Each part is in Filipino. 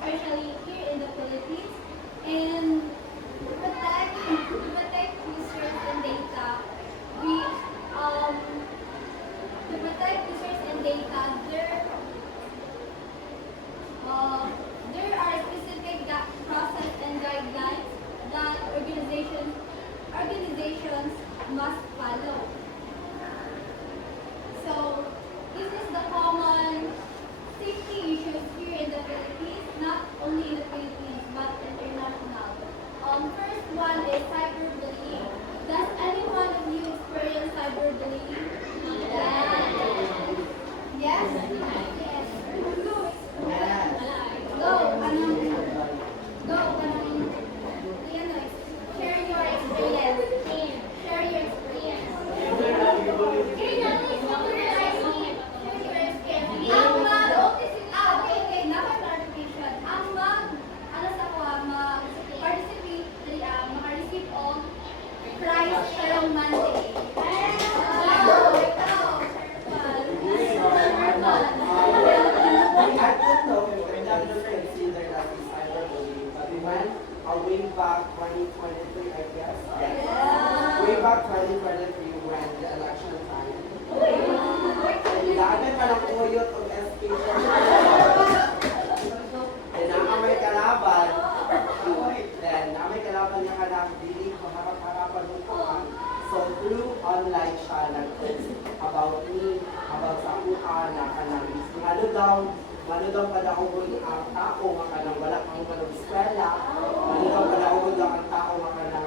especially here in the Philippines. And to protect users and data, we to protect users and data, there are specific process and guidelines that organizations must follow. So, this is the common safety issues here in the Philippines, not only in the Philippines, but international. First one is cyberbullying. Does any one of you experience cyberbullying? Yes? Yes. Go. Ano, share your experience. Share your experience. Okay, now for clarification. Ano sa ko, mag-participate, maka-receive of prize karong Monday. I don't know if we're not consider that is cyberbullying, but we went way back 2023, I guess. Yes. Way back 2023 when the election time. Kailangan ka ng uyot o SK. Then nakamay kalaban. Then nakamay kalaban niya ka ng dili ko harap-harapan mo ko. So through online siya nag-post about me, about sa kuha na kanang ano daw pala ako ang tao nga kanang wala kang manong eskwela. Ano daw pala ako ang tao nga kanang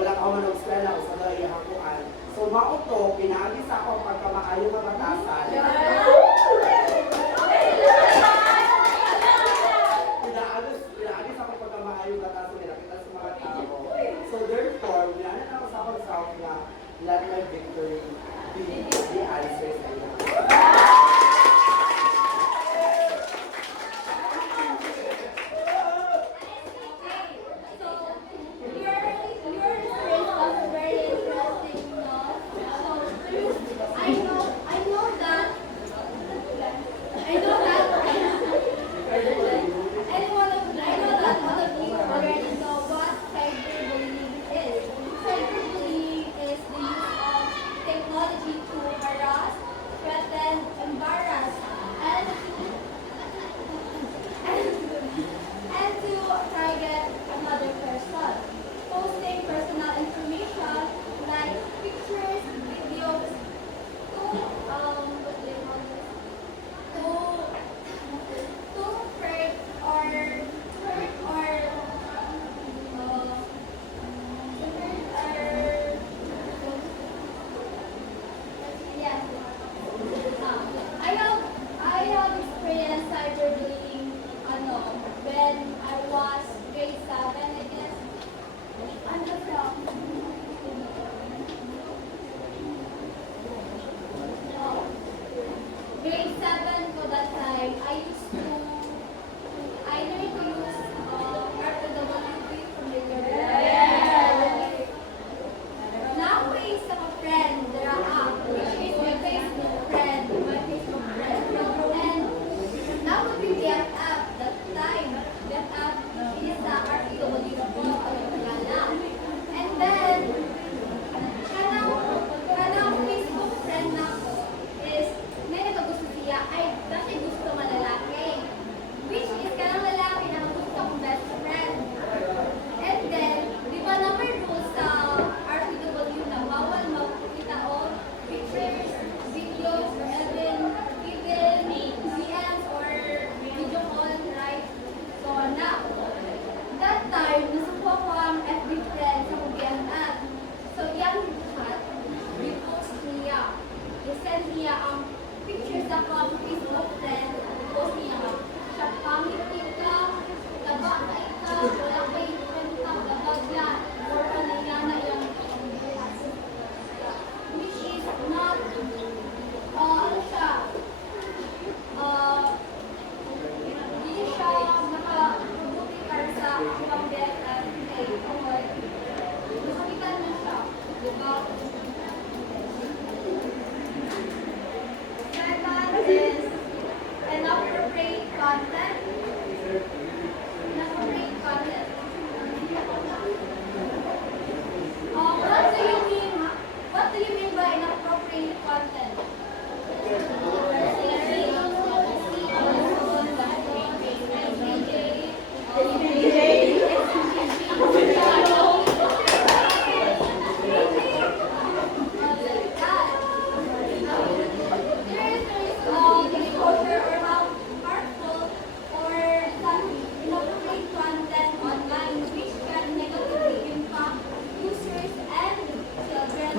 wala kang manong eskwela o sa daw ihakuan. So mauto, pinagis ako pagkamaayo nga batasan. Pinagis ako pagkamaayo nga batasan nila kita sa mga tao. So therefore, wala ako sa pag-self na let my victory be the answer sa iyo.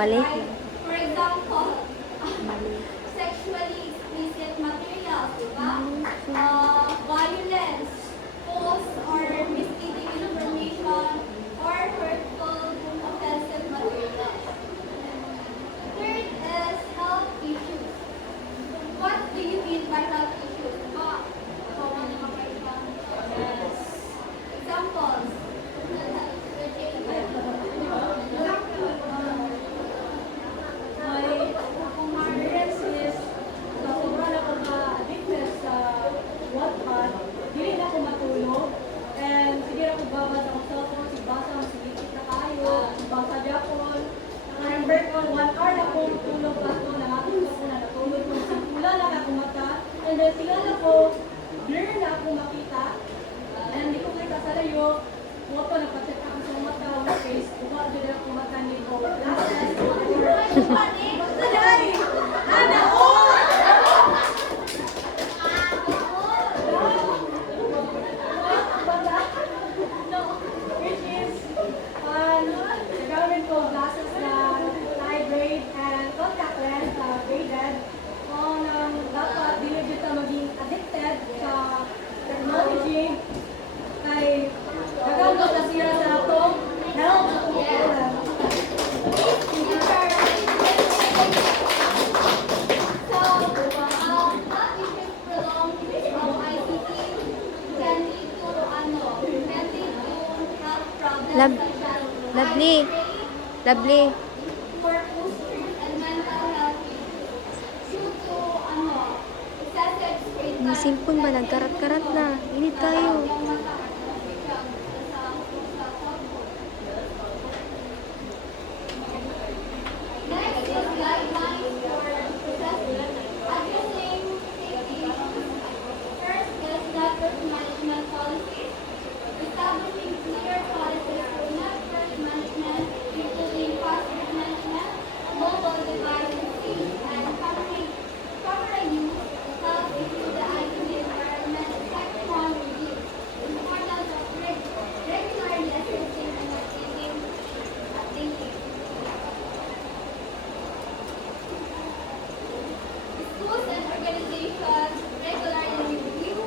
Mali. Right? For example, Mali. sexually explicit materials, diba? Violence, false or misleading information, or hurtful, offensive materials. Third is health issues. What do you mean by health issues? Diba? Common na mga ibang examples. Kung experience is sa sobra na ko ka-addicted sa Wattpad, dili na ko matulog. And sige na ko babasa ang cellphone, sigbasa ang silikit na kayo, basa Japon. Remember ko, 1 hour na kong tulog pa ko, nangatulog ako na natulog ko. Simula na ako mata. And then sila na ko, blur na ako makita. And hindi ko kita sa layo. Photo, nagpacheck ako sa mata, face, uwa, dili ako mata ni ko. Glasses, Saday! Ana, oh! Which is, gamit ko glasses na high grade and contact lens graded. Kung dapat di na dito maging addicted sa technology, kay nagamot na siya sa atong health problem. Lab, lovely. Lovely. For posters and mental health issues due to excessive screen Yung time. cellphone ba? Nagkarat-karat na. Init tayo. Yung mata sa Next is guidelines for addressing safety issues. First is network management policies. Establishing clear policies for network management, including password management, mobile device usage, and camera use help improve the IT environment. Second one, review. Importance of regularly assessing and updating. Schools and organizations regularly review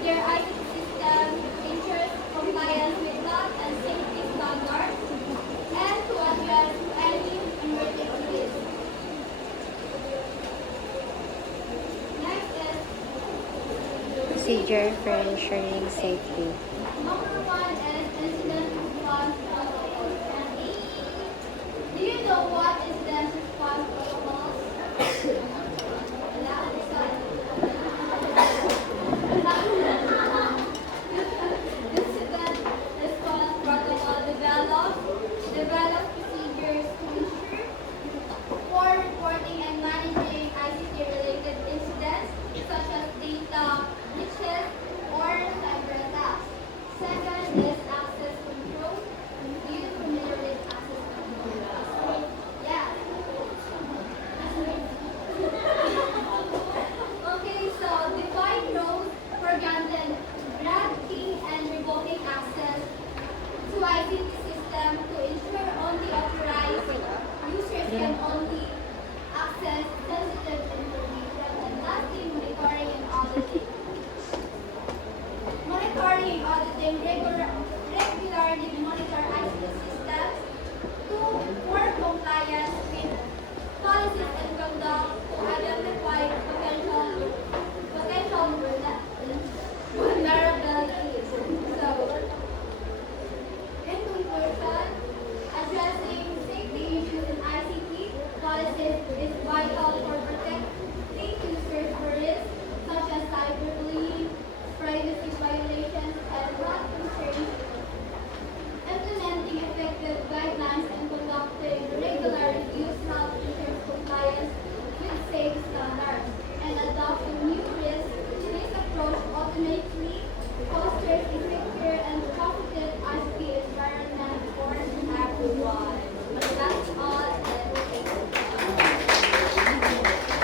their IT systems, ensure compliance with law and safety standards, and to address any emergencies. Next is Procedure for ensuring safety. number one is incident response protocols. Do you know what incident response protocols? Wala, sorry. Incident response protocol develop procedures to ensure for reporting and managing ICT-related incidents such as data breaches or cyber attacks. Second is access control. Are you familiar with access control? Yeah. Okay, so define roles for granting and revoking access to ICT system to ensure only authorized users can only access sensitive information. And lastly, monitoring and auditing. Monitoring and auditing regularly monitor ICT systems to for compliance with policies and conduct to identify potential vulnerabilities. So, in conclusion, addressing safety issues in ICT policies is vital